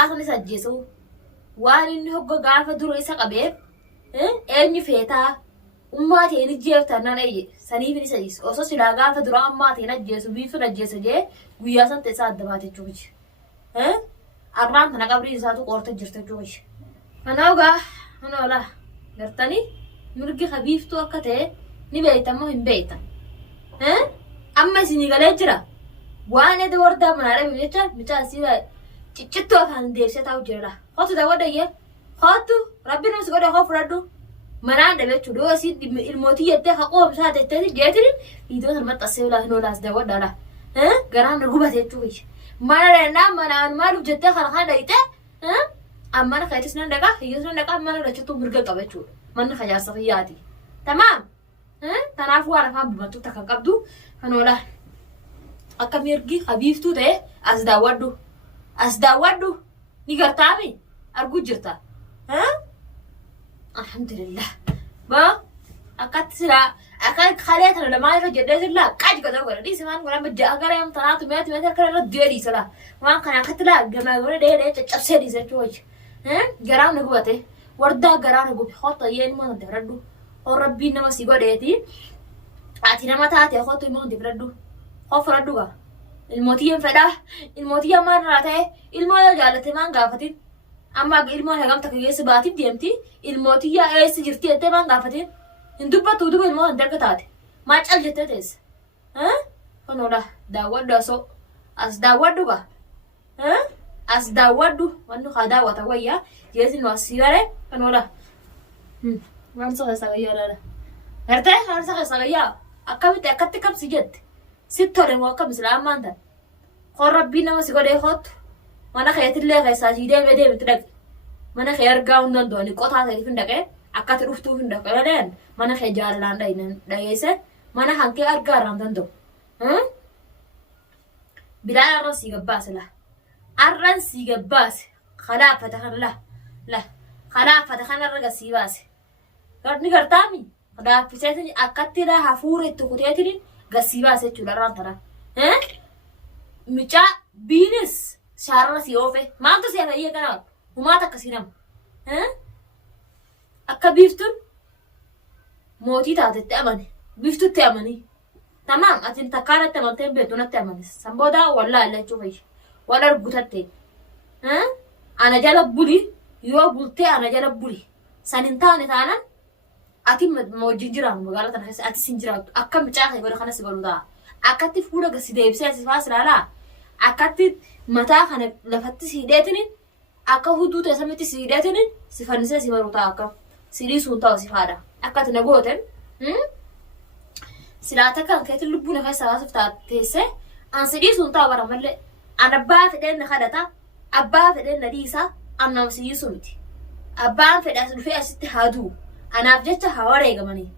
dhaqaasani sajjeessu waan inni hogga gaafa dura isa qabeef eenyu feetaa ummaatiin jeeftan nan eye saniif isa is osoo silaa gaafa dura ummaatiin ajjeesu biiftu ajjeesa jee guyyaa san ta'e isaa adda baate chuuchi arraan tana qabrii isaatu qoorta jirta chuuchi kanaagaa kanoola gartanii mirgi habiiftuu akka ta'e ni beektamoo hin beektan amma isinii galee jira waan edda wardaa manaadha jecha michaa siira ciccittuu afaan deebisee taa'u jirala hotu daawwadayye hotu rabbiin os godhe hoo fudhadhu manaan dhabe jechuudha yoo isin ilmootii jettee haqoomsaa tettee jeetini viidiyoo sana maxxansee ulaa hin oolaas daawwadhaadha garaan gubate jechuudha mana dheennaa manaan maaluuf jettee kana kana dhayite ammana kayitis nan dhaqa hiyyoos nan dhaqa mana dhachatu mirga qaba jechuudha manni hajaarsa fayyaati tamaam tanaafuu waan afaan bumattuu takka qabdu kan oolaa akka mirgi habiiftuu ta'e as daawwadhu ni gartaami arguu jirta alhamdulillah ba akkatti silaa akka kalee tana lamaa irra jedhee sillaa qaji qotaa godha dhiisi maan godhan bajjaa gara yam tanaatu meeti akka irra du'ee dhiisala waan kana akkatti laa gamaa godhe dheedhee caccabsee dhiisa jechuudha garaan na gubate wardaa garaan na gube hotta yeen moo tante fudhadhu hoo rabbiin nama si godheeti ati nama taate hootu immoo tante fudhadhu hoo fudhadhu gaa ilmootiyyeen fedhaa ilmootiyyeen maan irraa ta'e ilmoo yoo jaallate maan gaafatin amma ilmoo hagam takka geessi baatiif deemti ilmootiyyaa eessi jirti jettee maan gaafatin hin dubbattu duba ilmoo tante akka taate maa cal jettee teessa kanoodha daawwadhu asoo as daawwadhu gaa as daawwadhu wanni haa daawwata wayyaa jeesin nu asii bare kanoodha waan sa sagayyaa dhala gartee waan sa sagayyaa akkamitti akkatti qabsi jette sitti tole moo akkam islaamaan tan hoo rabbii nama si godhee hoottu mana keetillee keessaa sii deebitti dhaqe mana kee argaa hin danda'ani qotaa ta'eef hin dhaqee akkati dhuftuuf hin dhaqeen mana kee jaalalaan dhageesse mana hankee argaa irraa hin danda'u bilaan arran sii gabbaase la arran sii gabbaase khalaafata kan la khalaafata kan arra gasii baase garni gartaami daaffiseetin akkatti la hafuura itti kuteetin gasii baase jechuudha arraan tana micaa biinis shaarara si oofe maaltu si afayye kana humaata akkasii nama akka biiftuun mootii taatetti amane biiftutti amanii tamaam atin takkaanatti amanteen beektunatti amane sanboodaa wallaa illachuu fayye wal argutatte ana jala buli yoo bultee ana jala buli san hin taane taanan ati wajjin jiraatu magaalaa tana keessa ati sin jiraattu akka micaa kee godha kana si godhu ta'a akkatti fuula gasi deebisee si faas ilaalaa akkatti mataa kana lafatti si hidheetinin akka huduu teessamitti si hidheetinin si fannisee si baruu ta'a akka si dhiisuun ta'u si faadha akkati na gooten silaata kan keetin lubbuu na keessa baasuuf teessee an si dhiisuun ta'u bara mallee an abbaa fedheen na kadhata abbaa fedheen na dhiisa an nama si dhiisu miti abbaan fedhe as dhufee asitti haaduu anaaf jecha haa wareegamanii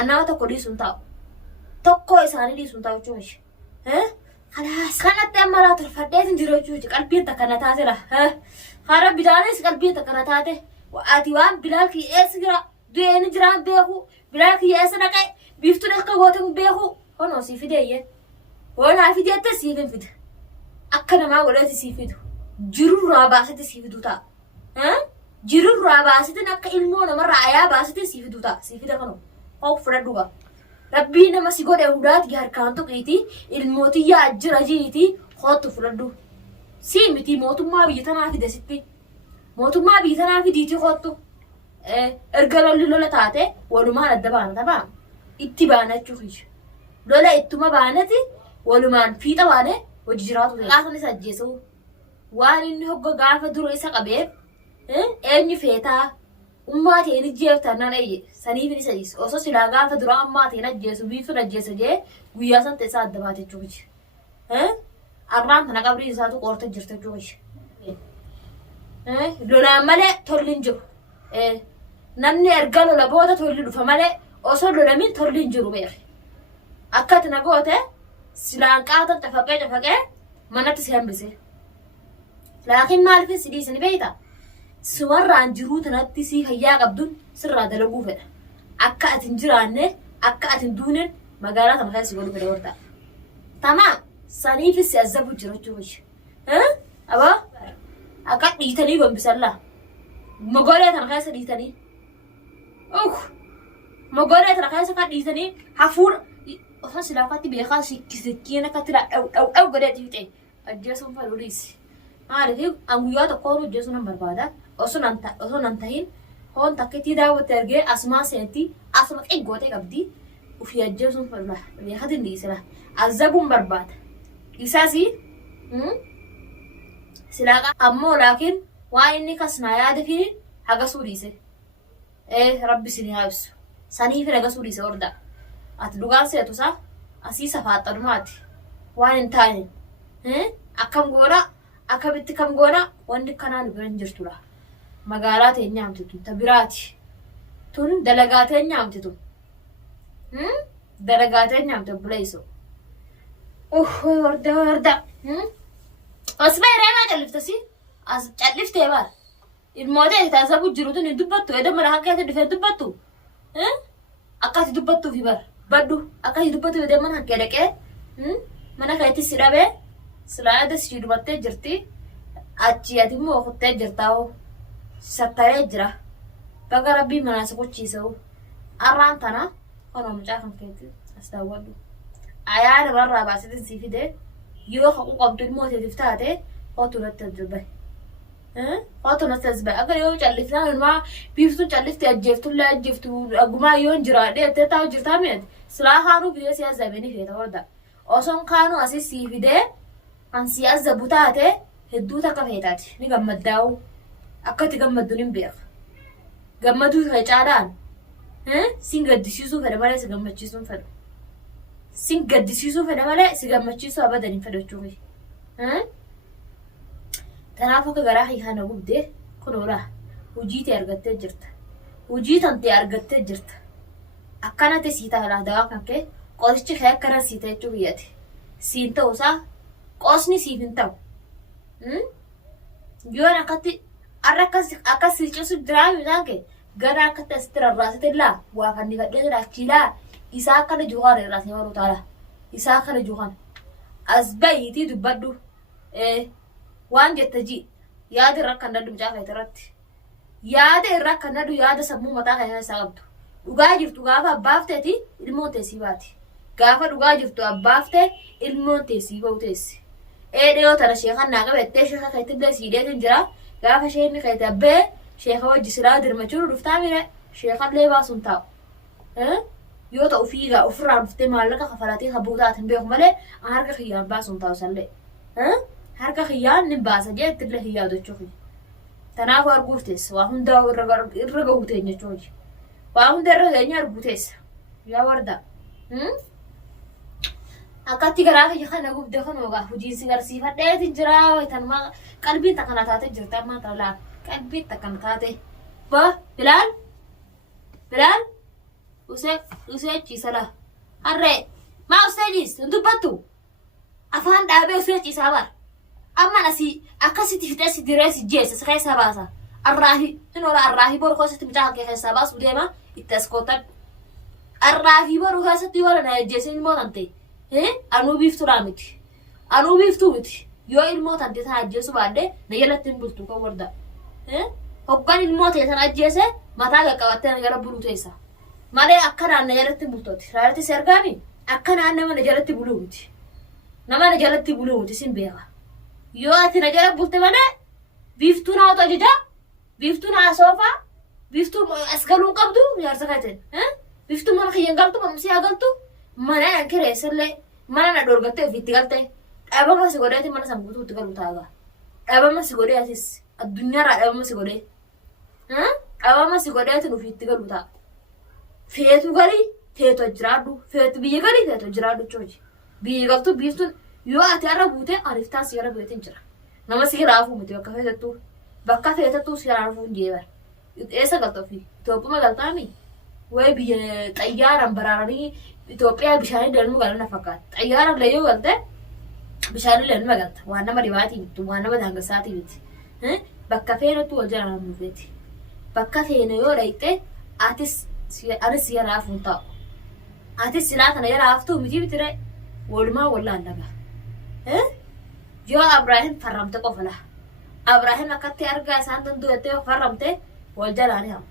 annama tokko dhiisuun ta'u tokko isaanii dhiisuun ta'u jechuudha kanaas kanatti amma laa tolfadheetin jiru jechuudha qalbiin takka na taate la haara bidaanis qalbiin takka na taate ati waan bilaal kiyyeessi jira du'eeni jiraan beeku bilaal kiyyeessa dhaqee biiftuun akka gootan beeku honoo sii fideeyye honaa fideette siif hin fide akka namaa godhati sii fidu jirurraa baasatti sii fidu ta'a jirurraa baasitin akka ilmoo namarraa ayaa baasitin sii fidu ta'a sii fida kanoo hoof fudhadhu gaa rabbii nama si godhe hundaati harkaan tuqiiti ilmootiyyaa ajjira jiiti hoottu fudhadhu si miti mootummaa biyya tanaa fide sitti mootummaa biyya tanaa fidiiti hoottu erga lolli lola taate walumaan adda baana tabaa itti baanachuuf lola ittuma baanati walumaan fiixa baane hojii jiraatu gaafa isa ajjeesu waan inni hogga gaafa dura isa qabeef eenyu feetaa ummaatiin jeeftan nan eye saniif isa is osoo silaa gaafa dura ummaatiin ajjeesu biiftuun ajjeesa jee guyyaa san ta'e isaa adda baate jechuudha arraan tana qabrii isaatu qoorta jirta jechuudha lolaan malee tolli hin jiru namni erga lola booda tolli dhufa malee osoo lolamin tolli hin jiru beere akkati na goote silaan qaatan cafaqee manatti si hambise laakiin maaliif si dhiisani beeyta sumarraan jiruu tanatti si hayyaa qabduun sirraa dalaguu fedha akka atin jiraanne akka atin duunen magaalaa kana keessa godhu fedha warta tamaa saniif si azabu jira jechuudha abaa أكاد ديتني بمسلا مقولة تنخيس ديتني مقولة تنخيس كاد ديتني حفور أصلا سلافاتي بيخاص كسكينة كتلا أو قدرت يتين أجلسهم فلوريس عارفين أمويات أقولوا جلسون بربادا أصلا أنتهين هون تكتي داو ترجع أسماء سنتي أسماء إيه قوتي قبدي وفي أجلسهم فلورا بيخدين دي سلا عذبهم برباد إساسي سلاقة أمو لكن وإني كسنا ياد فيه حاجة سوريسة إيه ربي سني هايبس سني في حاجة سوريسة وردا أتدوغان سيتوسا أسي سفات أرماتي وين تاني أكم غورا أكبت كم غورا وندي كنان بينجر تولا مقالات ينعمتو تبراتي تون دلقات ينعمتو دلقات ينعمتو بلايسو وردا أسمعي رأينا جلفتسي جلفت يا بار الموضوع يتعذبوا جرودون يدبطوا إذا ما رح كده دفع دبطوا أكاد دبطوا في بار بدو أكاد دبطوا إذا ما كده كه mana kayti sirabe sila da sidubatte jirti achi atimu okhte jirtao satare jira baga rabbi manasa kuchiso arantana kono mujafan kayti astawadu ayana barra basidin sifide yo khaqu qabdu mote tiftate qotuna tajbe qotuna tajbe agar yo challifna ma biftu challifte ajeftu la ajeftu aguma yon jirade teta jirtamet sila hanu biyasi azabeni feta warda أصلاً كانوا أساسي في ده عن سياسة بوتاته هدوه تكفيتات نجمد داو أكتر جمدونين بيخ جمدوا هيجاران سينجد ديسيسو في المال سجمد تشيسون فلو سينجد ديسيسو في المال سجمد تشيسو أبدا نفدو تشوفي تنافق جراحي هنا وبده كنورا وجيت أرجعت جرت وجيت أنت أرجعت جرت أكنت سيتا على دواء كه قاسش خير كرا سيتا تجوياتي سينتا وسا قاسني سيفنتاو يوان أكتي أكاس سيجوس درامي نانك غير أكتي استر الراسة لا وافني كده راكيلا إساق كده جوهر الراسة ما روتالا إساق كده جوهر أزبايتي دبادو وان جتجي ياد الركان دو جافة ترات ياد الركان دو ياد سمو متاعه هاي سابتو وجاجر تجافة بافتتي الموت سيباتي gaafa dhugaa jirtu abbaafte ilmoon teessii ba'uteessi dhiyoo tana sheekan naa qabettee sheeka keettillee siideetin jira gaafa sheenni keete abbee sheeka wajji silaa dirmachuun dhuftaa mire sheekallee baasuun taa'u yoo ta'u fiigaa ofirraa dhuftee maallaqa kafalatee habuutaatiin beeku malee harka kiyyaan baasuun taa'u sallee harka kiyyaan ni baasa jeettillee kiyyaa dochuufi tanaafuu arguuf teessa waa hundaa irra gahuu teenya jechuuti waa hunda irra keenya arguu teessa yaa wardaa أكتي غرافة يخنا قب دخن وقا وجين سيجار سيفا ده تجرا ويتنما قلبي تكنا تاته جرتا ما تلا قلبي تكنا تاته بلال وسه چيسلا أره ما أستاذيس أنتو بتو أفهم دابه وسه چيسابر أما نسي أكاسي تفتسي دراسي جيس سخي سباسا الراهي إنه لا الراهي بروخوسة تمجاه كي سباس وديما التسكوتك الراهي بروخوسة تيوالا ناجيسين الموتانتي أنو بيفتو رامتي أنو بيفتو متي يو الموت أنت تناجيسو بعده نيلتين بلتو كوردا هبان الموت يتناجيسه متى كواتين نجرب بلوتيسا مالي أكنا نيلتين بلتوتي رأيتي سرقامي أكنا أنا نجرب بلوتي نما نجرب بلوتي سنبيها يو أتي نجرب بلتي ماله بيفتو ناوتو جدا بيفتو ناسوفا بيفتو أسكالون قبضو يارسكاتين بيفتو من خيان قلتو ممسي قلتو mana ankere selle mana na dorgatte fitigalte aba ma sigoreti mana sambutu tigalu taga aba ma sigore asis adunya ra aba ma sigore aba ma sigoreti no fitigalu ta fetu gali fetu jiradu fetu biye gali fetu jiradu choji biye galtu bistu yo atara bute arifta sira bute jira nama sigira afu muti bakka fetu sira afu njebar esa galto fi topu ma galtami way biye tayyaran bararani إثيوبيا بشاري دلنا قالنا فقط أيارا ليو قلته بشاري لنا قلت وأنا مريواتي بتو وأنا بدهنجساتي بتي بكافينا تو وجرنا مبتي بكافينا يو ريته أرس يرى فنتا أتس سلاة أنا يرى أفتو متي بترى ولما ولا أنبا جو إبراهيم فرمت قفله Abrahaam akkatti argaa isaan dandeettee farramte wal jalaani ham.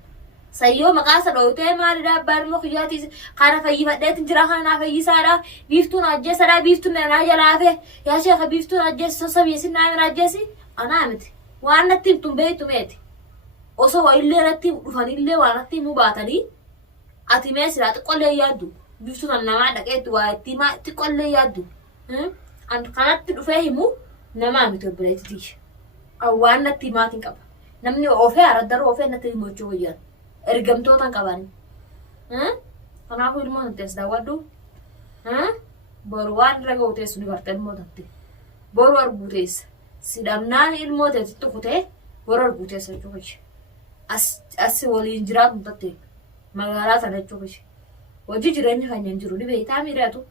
Sayyoo maqaa sadhootee maalidha abbaan immoo kiyyaatis kana fayyifadheetin jira kana fayyisaadha biiftuun ajjeesadha biiftuun naa jalaafe yaa sheekha biiftuun ajjeessa sabiisin naa ajjeesi anaa miti waan natti himtuun beektumeeti osoo illee natti dhufanillee waan natti himuu baatanii ati mee silaa xiqqollee yaaddu biiftuun namaa dhaqeetti waa itti maa xiqqollee yaaddu an kanatti dhufee himu namaa miti obboleettii waan natti himaatiin qaba namni ofee araddaroo ofee natti himachuu wayyan ergamtootaan qaban kanaafuu ilmoo tantees daawwadhu boru waan irra ga'u teessu ni barte ilmoo tante boru arguu teessa sidhamnaan ilmoo teessitti kutee boru arguu teessa jechuudha as waliin jiraatu tatte magaalaa sana jechuudha hojii jireenya kan hin jiru ni beektaa miidhatu.